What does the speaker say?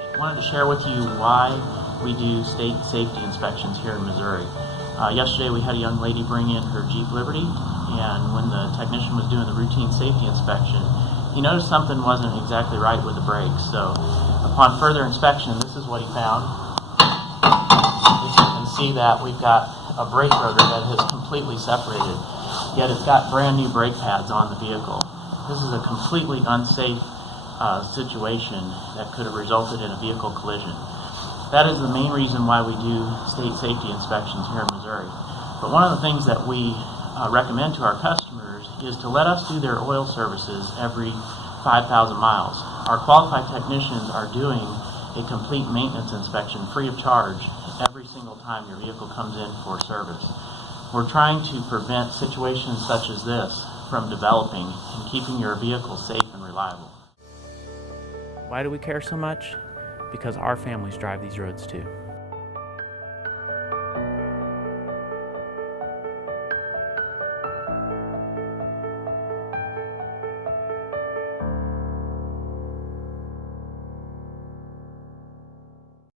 I wanted to share with you why we do state safety inspections here in Missouri. Yesterday we had a young lady bring in her Jeep Liberty, and when the technician was doing the routine safety inspection, he noticed something wasn't exactly right with the brakes. So upon further inspection, this is what he found. As you can see that we've got a brake rotor that has completely separated, yet it's got brand new brake pads on the vehicle. This is a completely unsafe situation that could have resulted in a vehicle collision. That is the main reason why we do state safety inspections here in Missouri. But one of the things that we recommend to our customers is to let us do their oil services every 5,000 miles. Our qualified technicians are doing a complete maintenance inspection free of charge every single time your vehicle comes in for service. We're trying to prevent situations such as this from developing and keeping your vehicle safe and reliable. Why do we care so much? Because our families drive these roads too.